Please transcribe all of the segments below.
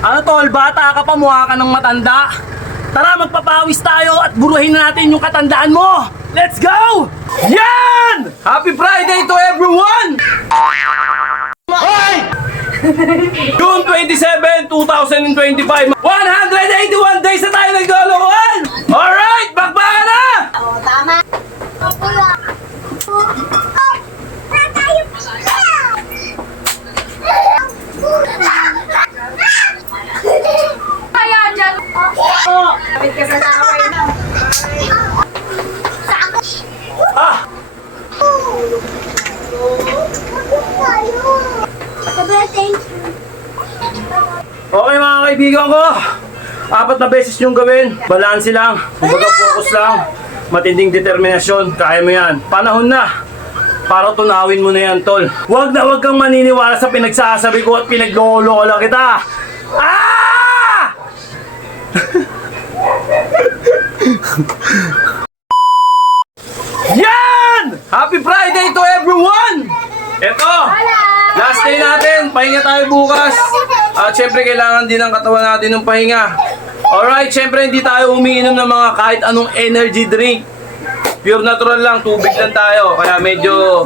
Ano tol, bata ka pa, mukha ka ng matanda. Tara, magpapawis tayo at buruhin na natin yung katandaan mo. Let's go! Yan! Happy Friday to everyone! Hoy! June 27, 2025. 181 days na tayo naglolokohan! Alright, bakbakan na! Oo, tama. Kaya dyan. Oo. Kapit ka sa tower na. Ah! Okay mga kaibigan ko, 4 na beses niyong gawin. Balanse lang, kumbaga focus lang. Matinding determinasyon, kaya mo yan. Panahon na para tunawin mo na yan, tol. Huwag na huwag kang maniniwala sa pinagsasabi ko at pinaglolo lang kita. Ah! Yan! Happy Friday to everyone! Eto, last day natin. Pahinga tayo bukas. At syempre kailangan din ng katawan natin ng pahinga. Alright, syempre hindi tayo umiinom ng mga kahit anong energy drink. Pure natural lang, tubig lang tayo. Kaya medyo,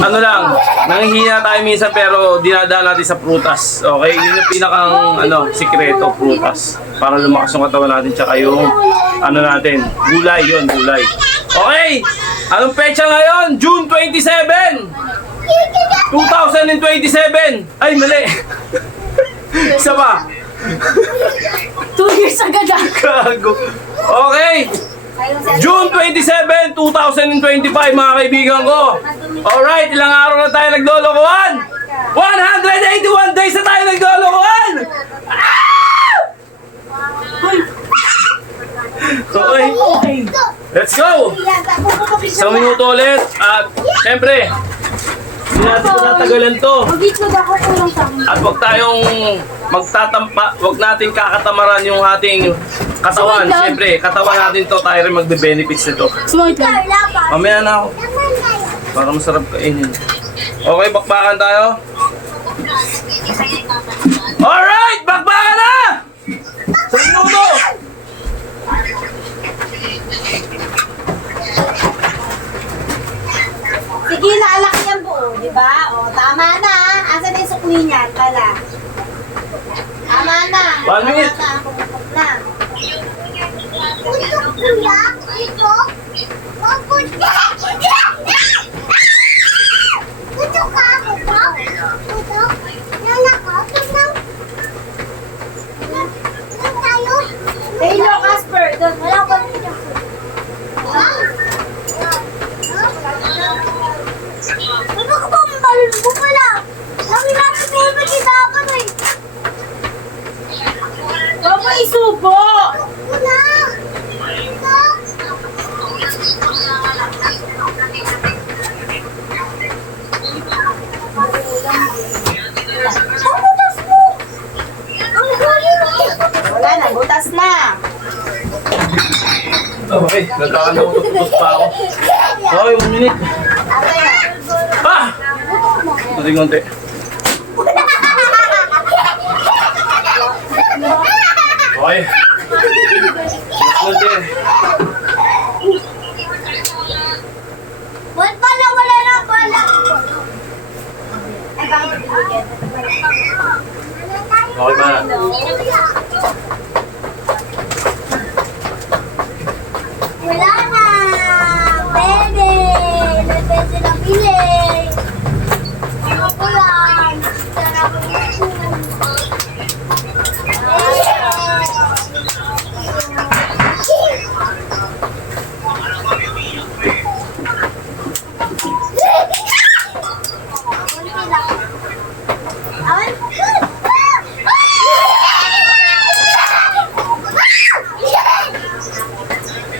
ano lang, nanghihina tayo minsan pero dinadaan natin sa prutas. Okay, yun yung pinakang, sikreto, prutas. Para lumakas yung katawan natin, tsaka yung, natin, gulay yun, gulay. Okay, anong petsa ngayon? June 27! 2027! Ay, mali! Isa pa! 2 years agad ah. Gago. Okay! June 27, 2025 mga kaibigan ko. Alright, ilang araw na tayo naglolokohan? 181 days na tayo naglolokohan! Ah! Okay, let's go! Isang minuto ulit at syempre, hindi natin patatagalan to. Mag-itlog ako kulang sa amin. At huwag tayong huwag natin kakatamaran yung ating katawan. Siyempre, katawan natin to, tayo rin magbe-benefits nito. Sumangit lang. Mamaya na ako. Para masarap kainin. Okay, bakbakan tayo. Alright, bakbakan na! Sa minuto! Sige, naalak niyang buo, di ba? O, tama na. Asan yung sukli niyan? Pala. Tama na. 1 minute. Tama na. Pumutok na. Putok kuya? Putok? Putok? Putok ka? Putok? Putok? Nana ka? Putok? Putok tayo? Hello, Casper. Doon. Wala ko rin dyan. Ano ka ba ang balon mo pala? Lagi natin mo ba kitapan eh? Papa, isubo! Wala! Ang butas mo! Ang galing mo! Wala na, butas na! Okay, nagkakalakutot pa ako. Okay, 1 minute. Ate na! Ah! Konti-konti. Okay. Konti. Wala pala, wala na pala! Ay, bakit bibigyan? Okay ba? Wala na! Pwede! May pwede na pili! Ano ko lang? Sarap ko.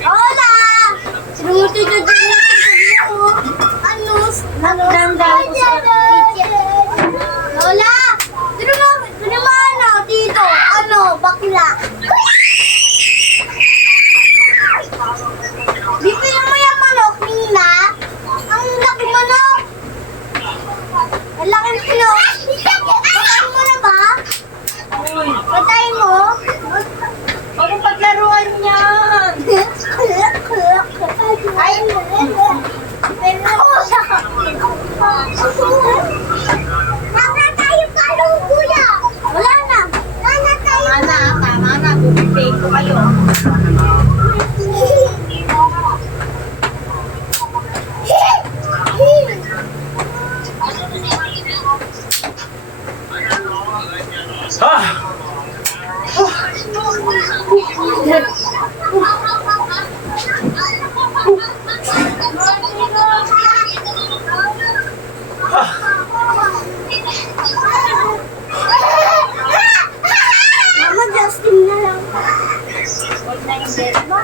Hola! Sinuti ka din ano? Nagdanda ko sa kitchen. Lola! Ah! Mama, Justin na lang. Huwag na yung bed mo.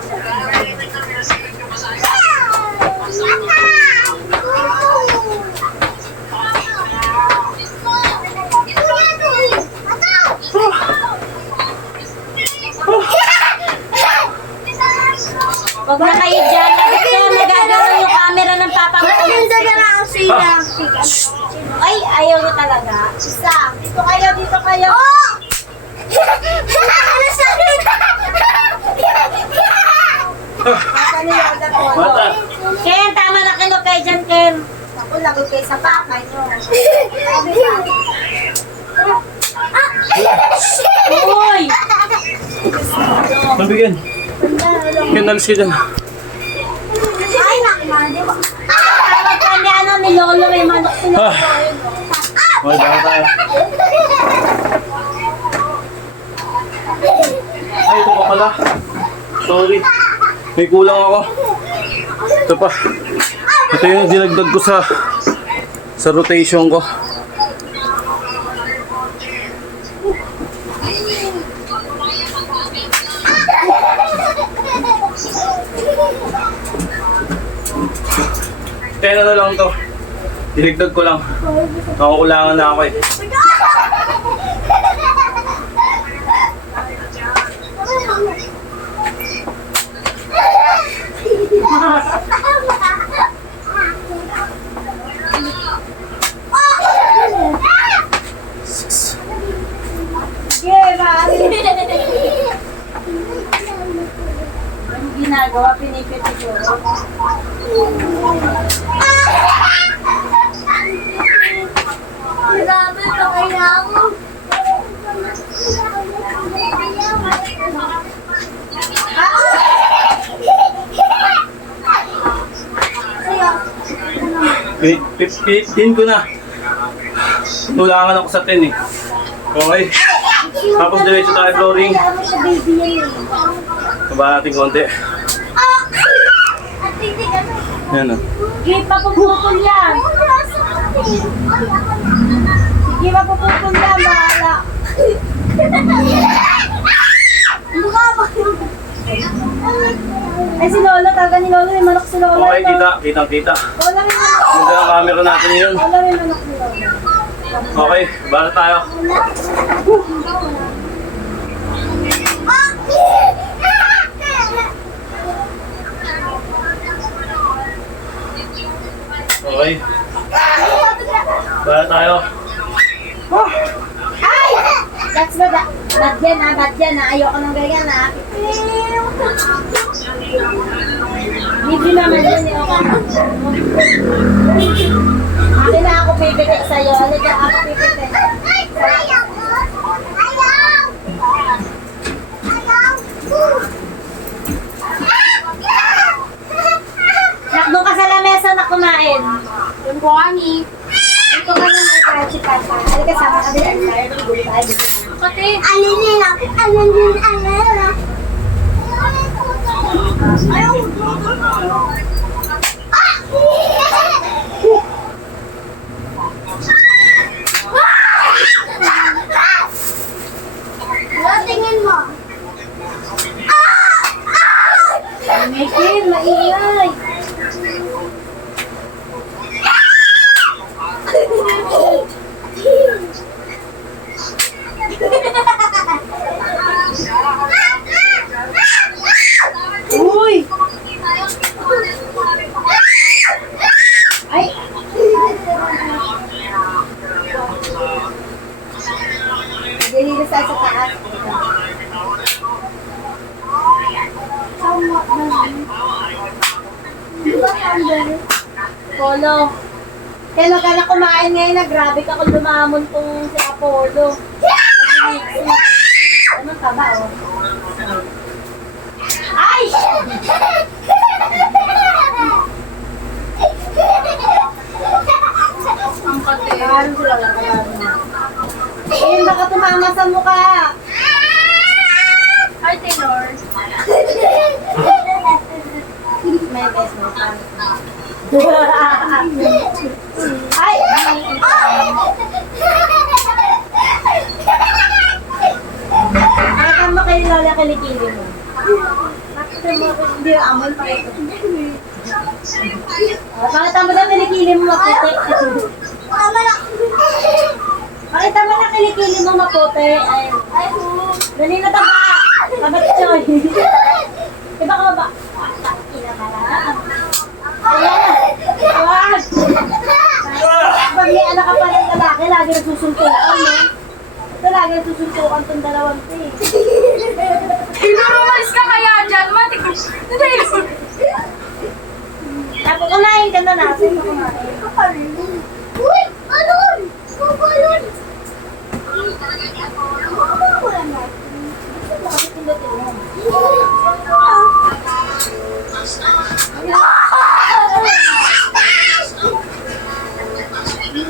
Huwag na kayo dyan. Ito, nagagawa yung camera ng papa mo. Ay, ayaw niyo talaga. Isa. Dito kayo, dito kayo. Oh! Mata. Ken, tama na kayo kayo dyan, Ken. Ako, lagot kayo sa papa nyo. Uy! Nabigyan. Yan, alis ka dyan. Ay, nakman, di ba? Tawag ka ni ano, ni Lolo, may manok si Lolo. Okay, baka tayo. Ay, ito pa pala. Sorry. May kulang ako. Ito pa. Ito yung dinagdag ko sa rotation ko. Kaya na lang to. Dinagdag ko lang. Nakukulangan na ako eh. Anong ginagawa? Pinipiti ko. Grabe, kaya ako. Pin ko na. Tulangan ako sa 10 eh. Okay. Tapos diretso tayo flooring. Ano siya, baby yan eh. Baba natin konti. Yan o. Sige, papuputol yan. Sige, papuputol yan, bahala. Ay, si Lolo, taga ni Lolo, may manok si Lolo. Okay, kita. Lola, may manok. Ganda ang camera natin yun. Lola, may manok ni Lolo. Okay, bala tayo. Okay. Bala tayo. Ay! That's bad. Bad yan ha. Ayoko nang ganyan ha. Libre naman yun eh. Akin na ako pipiti sa'yo. Halika ako pipiti. Nak, doon ka sa lamesa na kumain. Yung buwani. Ito ka na may si Papa. Halika sama ka din. Kati. Tingin mo. Mikin, maingay. Uy! Ay! Dililis tayo sa taas. Polo. Kailan ka na kumain ngayon na grabe ka kung lumamon tong si Apollo. Ano ka ba, oh? Ay! Ang kati. Kailan sila lang kailan. Ayun baka tumama sa mukha. Hi, Taylor. May best mo. Ay! Nakakama kayo lola kilikili mo. Hindi, amoy pa ito. Pakita mo na kilikili mo maputi. Pakita mo na kilikili mo maputi. Ay, dali na taba. Tabat choy. Diba ka ba? Ayan. Pag may anak ka pa ng lalaki, lagi nagsusuntukan, no? Ito lagi nagsusuntukan itong dalawang ito, eh. Taylor, umalis ka kaya dyan. Matik. Taylor. Tapos kunain ka na natin. Kunain. Uy! Balon! Balon!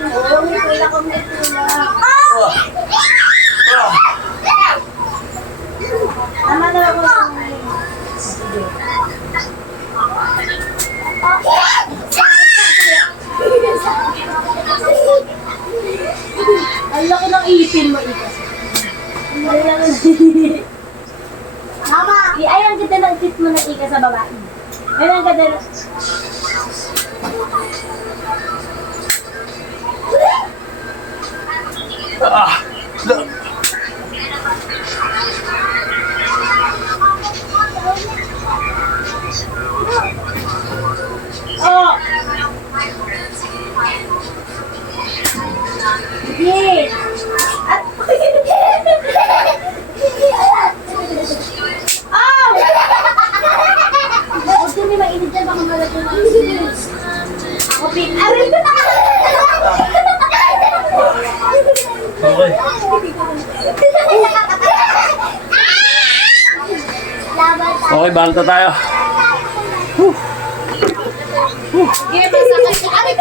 Oo, may pila ko may pila. Tama na ako. Ang laki ng ipin mo, Ika. Ang laki ng Tama! Ay, ang ganda ng tit mo na Ika sa babae. Ay, ang ganda ng... Ah! Oh! Yes! At... Oh! Huwag din may mainit dyan, baka malato na. Ako pin... Aray! Okay. Okay, banta tayo. Sige, masakit ka. Aray!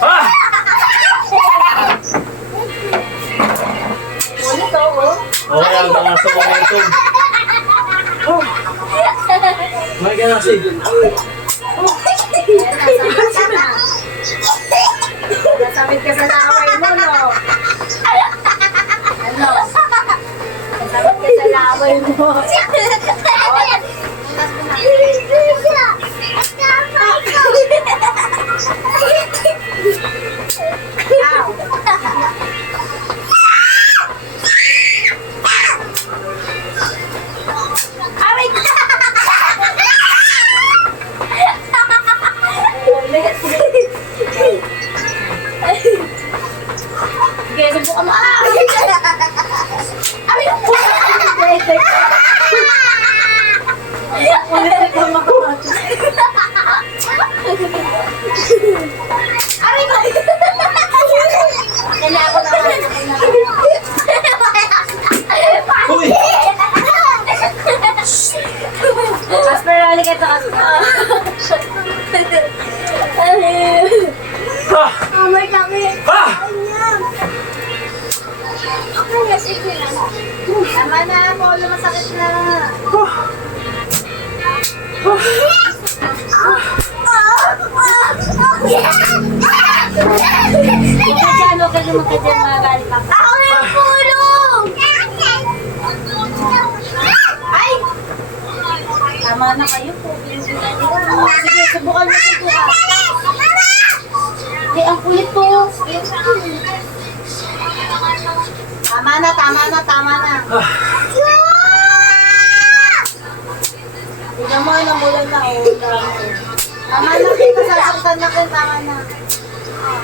Ah! Ulit, oo. Okay, ang mga sa momentum. May ganasi. Nasabit ka sa laway mo, no? Ano? Nasabit ka sa laway mo. Aray ka! Sige, subukan mo. Aray ka! Ulit ka makamat. Aray ko! Kaya ako naman. Uy! Asper, halik ito, Asper. Ah! Amay kami. Ah! Tama na, Paulo, masakit na. Huwag ka dyan, huwag ka naman ka dyan, magalit ako. Ako may pulong! Ay! Tama na kayo po. Sige, subukan mo subukan. Ay, ang kulit po. Tama na, tama na, tama na. Tignan mo, namulan na. Tama na, kita sasaktan na kayo, tama na.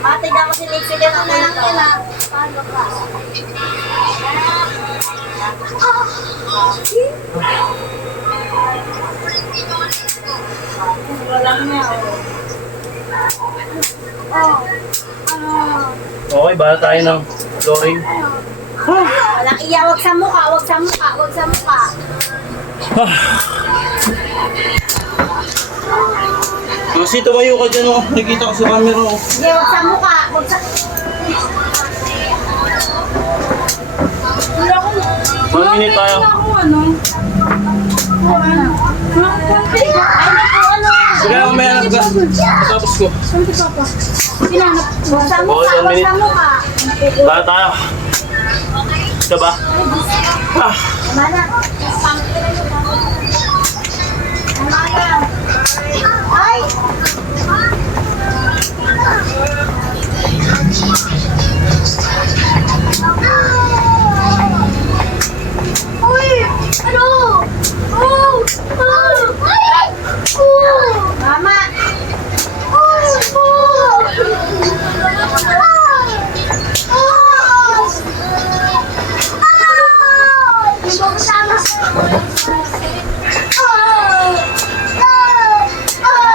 Matig ako si Nixie din ang kulit ko. Paano ka? Walang niya, Okay, bala tayo ng flooring. Walang iya, wag sa mukha, wag sa mukha, wag sa mukha. Kasi tumayo ka dyan, oh. Nakikita ko sa camera, oh. Hindi, wag sa mukha, wag sa... Manginit tayo. Ako ano? Sige, mamaya lang ka. Tapos ko. Pinanap. Basta mo Okay, ka, 1 minute. basta mo ka. Baka tayo. Ito ba? Ah! Tama na. Tama na. Ay! Uy! Ano? Oh! Oh! Ay! Oh! Mama! Oh! Oh!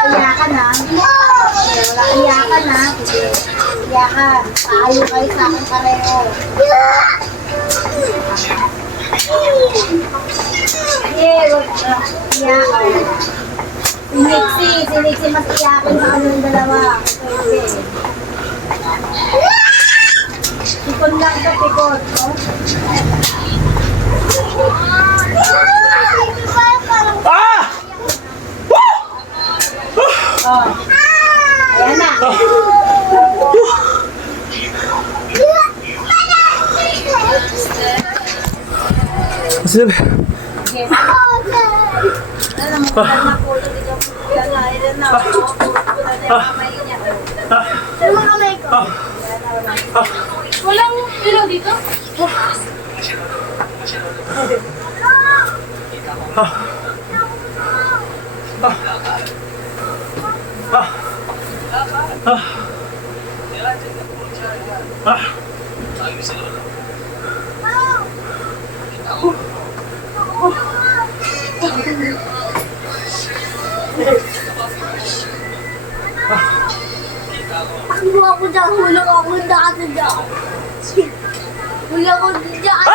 Iyakan na. Wala iyakan na. Iyakan. Paayo kayo sa akin pareho. Wag ka. Iyakan. Si Nixie mas iyakin sa kanilang dalawa. Okay. Pikon lang ka, pikon. Oh. Ah! Oh. Ayan na. Sige. Yes. Alam mo, na po, dito po na. Ilan na. Ano mga kamay ko? Walang ilaw dito? Takbo ako dyan. Hulog ako dati dyan. Hulog ako dyan.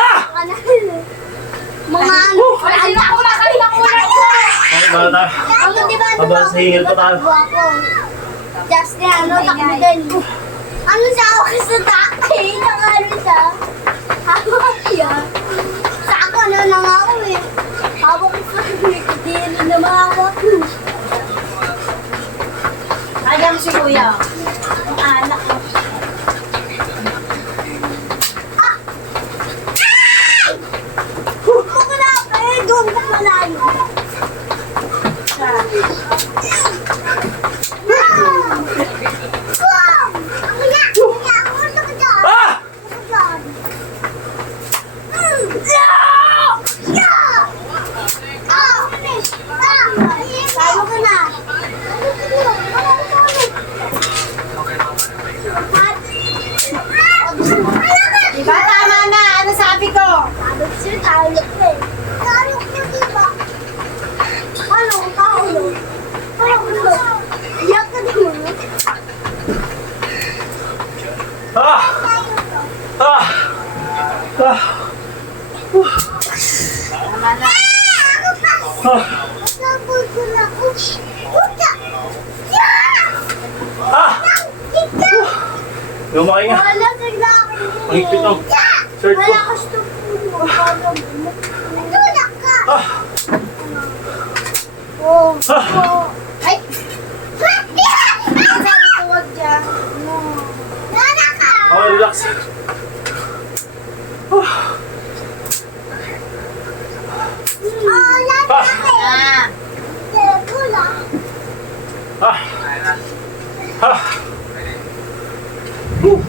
Mga ano. Ay, sino kumakain na kulay ko? Okay, baka tayo. Ako di ba? Aba, sa hingil pa tayo. Takbo ako. Just na ano. Takbo din. Ano sa ako sa takay? Ano sa? Hawak yan. Sa ako na lang ako eh. Hawak ko sa dili na mahawak ko. Ayang si kuya. Ang anak ko. Huwag mo na eh. Doon ka malayo. Ah! Tayo ka na. Diba tama na? Ano sabi ko? Sabi ko siya tayo ko eh. Tayo ko diba? Ano? Tayo. Tayo ko. Iyak ka din mo. Ah! Ah! Ah! Tama na. Ah! Sabot ko na. Uta! Ah! Lumaki nga. Wala sigla ako. Ang higpit ng shirt ko. Wala ka gusto po. Natulak ka. Ah! Oh. Ah! Oh. Ay! Sabi ko wag dyan. No. Wala ka. Okay, relax. Ah! Oh, lahat Ah! na. Tulak. Ah! Ah! Whew!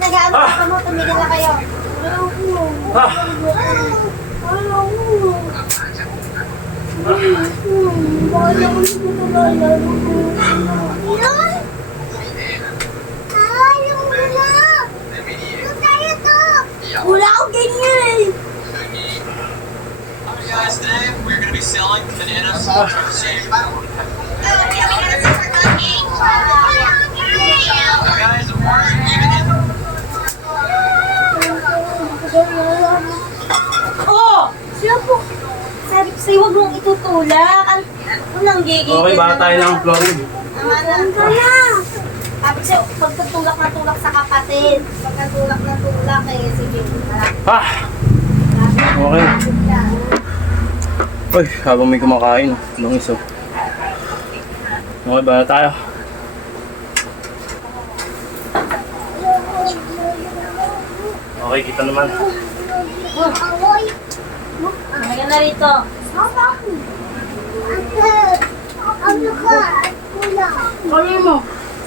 Nag-aano ka mo, tumigil na kayo. Ah! Wala akong ganyan. Guys, today we're going to be selling bananas. Guys, we're even in Oh! Sila po. Sabi ko sa'yo, huwag mong itutulak. Ano nang gigigil Okay, baka tayo ng flooring. Tama na. Sabi Kasi pagkatulak na tulak sa kapatid. Pagkatulak na tulak eh. Sige. Ah! Okay. Uy, habang may kumakain, langis oh. Okay ba na tayo? Okay, kita naman. Halika na rito. Kaya mo.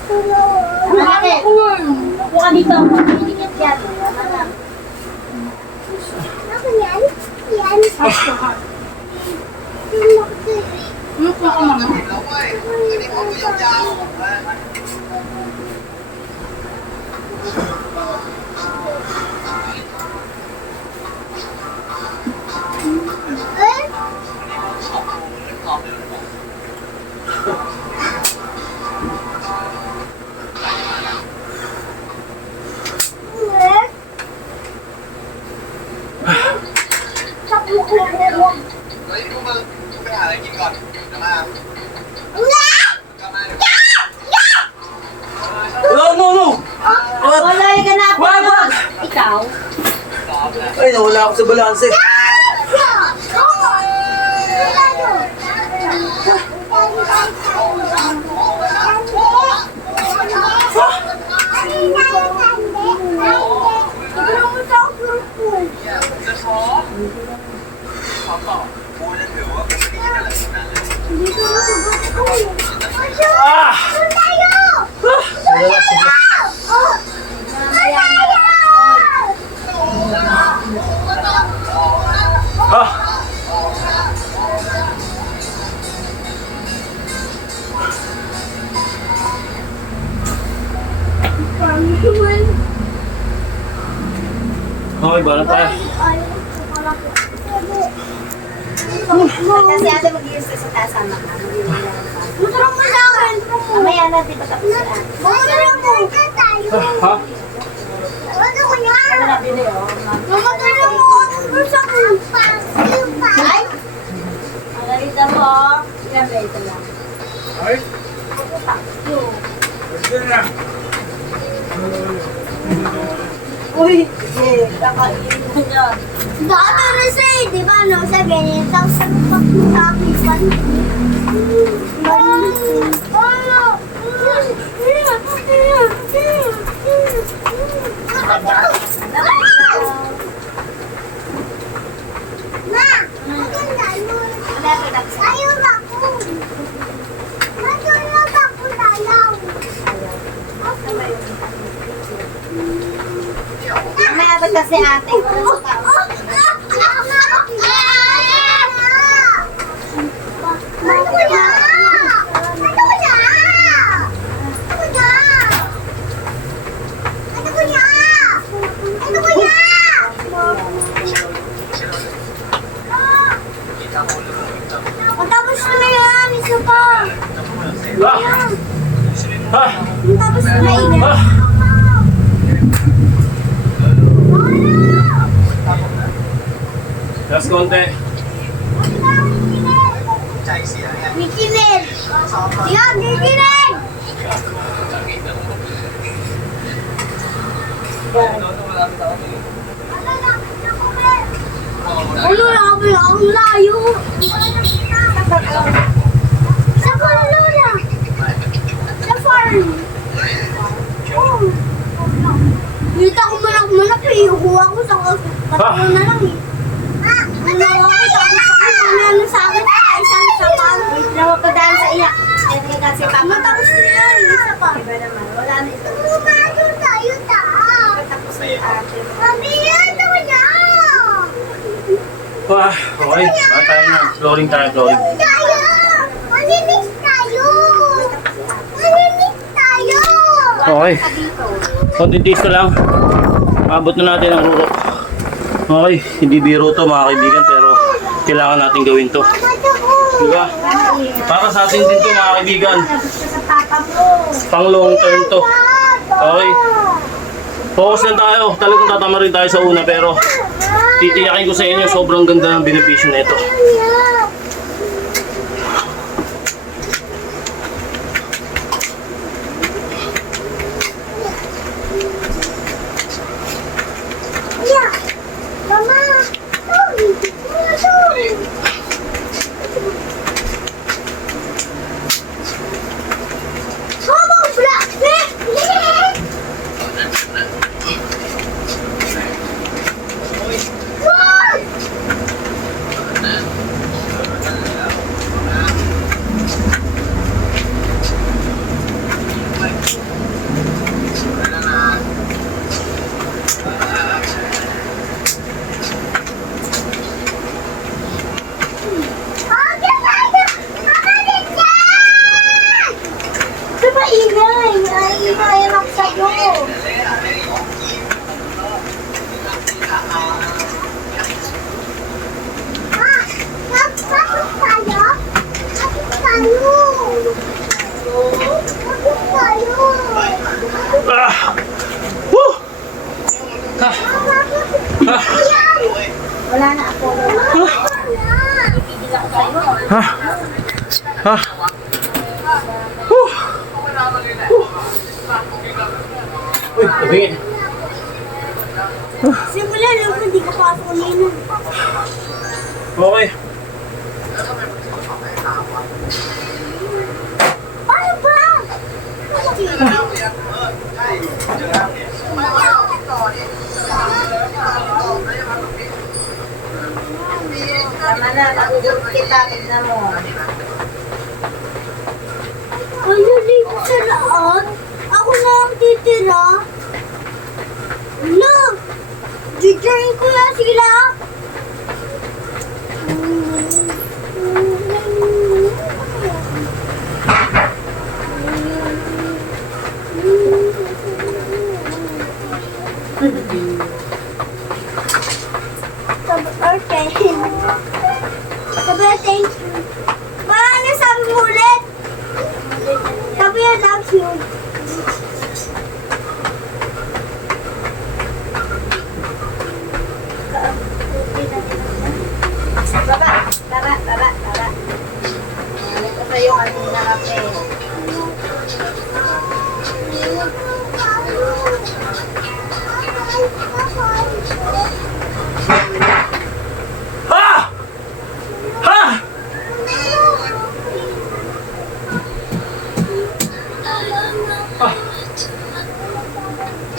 Bakit? Upo ka dito. Ingat yan. Ako yan? Yan. Upo ka mama. Pwede ko ba halakinก่อนนะมา No! What? Wala ka na po. Wag! Ikaw? Ay, nawala ako sa balanse. Ah! Ah! Okay ba na tayo? Kasi ate mag-iis sa kasama ka. Matulong mo sa akin. Mamaya na, di ba tapos sila? Matulong mo. Ha? Ano ko yan? Mama, tulong mo. Matulong sa akin. Ay? Margarita mo. Ilan ba ito lang? Uy, Kakainin mo niya. dati na siya eh, di ba? No, sa ganyan. Tapos sa pagkakakipan. Ma! Ayaw ako! Matulog ako dalaw! May abot kasi ate. Matapos na yan, isa pa. Ah! Ah! Matapos na yan. Ah! Last konti. Kikinig! Yan, kikinig! Ano na kami ang layo? Sa pulo na! Sa farm! Oh. Dito ako manak-manak eh. Kuha ko sa katulong na lang eh. Ano ako, tapos ano sa akin sa isang sapaw. Napapadaan sa iyak. Kaya kasi papa. Matapos na yan, isa pa. Iba naman. Wala na ito. Lumayo tayo taas. Tapos na yung ate. Mamiyan naman niya. Ah, okay. Ah, tayo na. Flooring tayo, flooring. Tayo! Malinis tayo! Malinis tayo! Okay. Konting tisto lang. Abot na natin ang rurok. Okay, hindi biro to mga kaibigan pero kailangan natin gawin to. Diba? Para sa atin din to mga kaibigan. Pang long term to. Okay. Focus lang tayo. Talagang tatama rin tayo sa una pero titiyakin ko sa inyo sobrang ganda ng benepisyo na ito. Wala na ako. Ipigil ako sa'yo. Ha? Ha? Whew! Uy, tabingin. Simula lang, hindi ko pasok kanina. Okay. Paano ba? Tama na, nagugulat kita. Tignan mo. Ay, dito sa laot. Ako na ang titira. No! Didirin ko yan sila. Okay. Sabi, thank you. Paano sabi mo ulit? Sabi, I love you. Baba. Ito sa'yo kanina kape. Ha! Ha!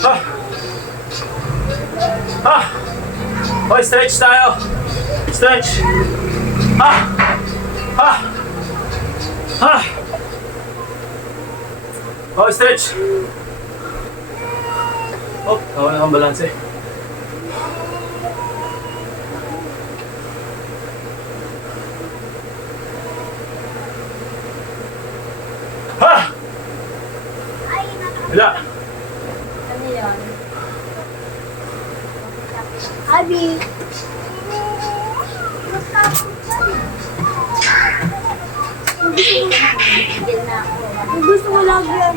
Ha! Ha! Hoy, stretch tayo. Stretch. Ha! Ha! Ha! Hoy, stretch. Oh, nawala kang balanse. Ha! Wala. Ano yun? Abi. Tigil na ako. Gusto ko lagi yan.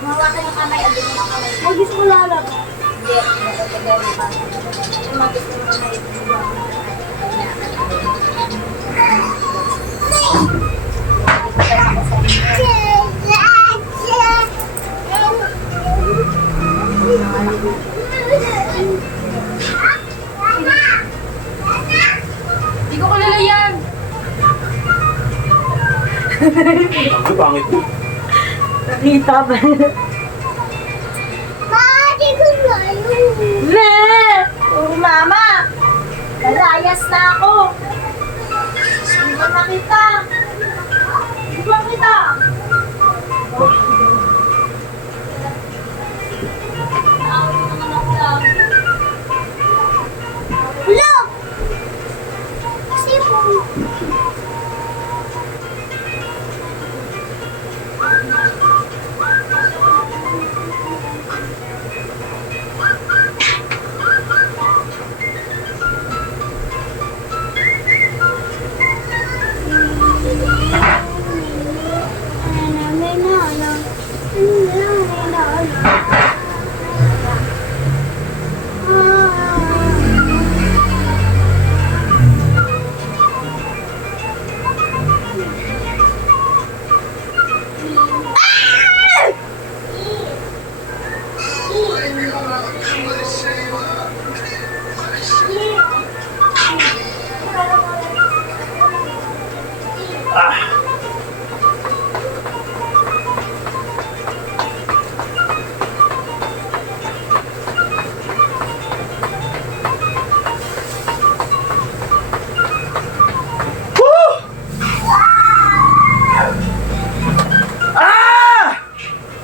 Mawakan yung kamay. Abin yung kamay. Gusto ko lalab. Hindi. Natatagal pa. Yung mga gusto mo na ito. Hindi ko kilala yan. Ang pangit mo. Nakita ba? Mati ko ngayon. Ne! Oh, mama! Nalayas na ako! Hindi ba nakita? Hindi ba kita? Wala! Kasi po.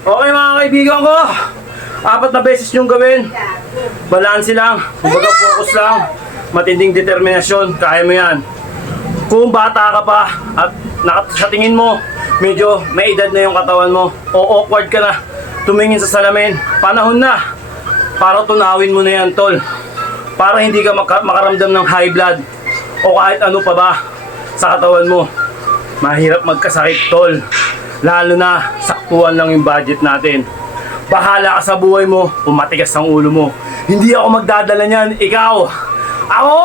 Okay mga kaibigan ko, 4 na beses niyong gawin. Balanse lang, kumbaga focus lang, matinding determinasyon, kaya mo yan. Kung bata ka pa at sa tingin mo, medyo may edad na yung katawan mo o awkward ka na, tumingin sa salamin, panahon na para tunawin mo na yan, tol. Para hindi ka makaramdam ng high blood o kahit ano pa ba sa katawan mo. Mahirap magkasakit, tol. Lalo na saktuan lang yung budget natin. Bahala ka sa buhay mo kung matigas ang ulo mo. Hindi ako magdadala niyan. Ikaw! Ako!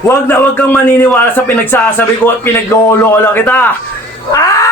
Huwag na huwag kang maniniwala sa pinagsasabi ko at pinaglolo lang kita! Ah!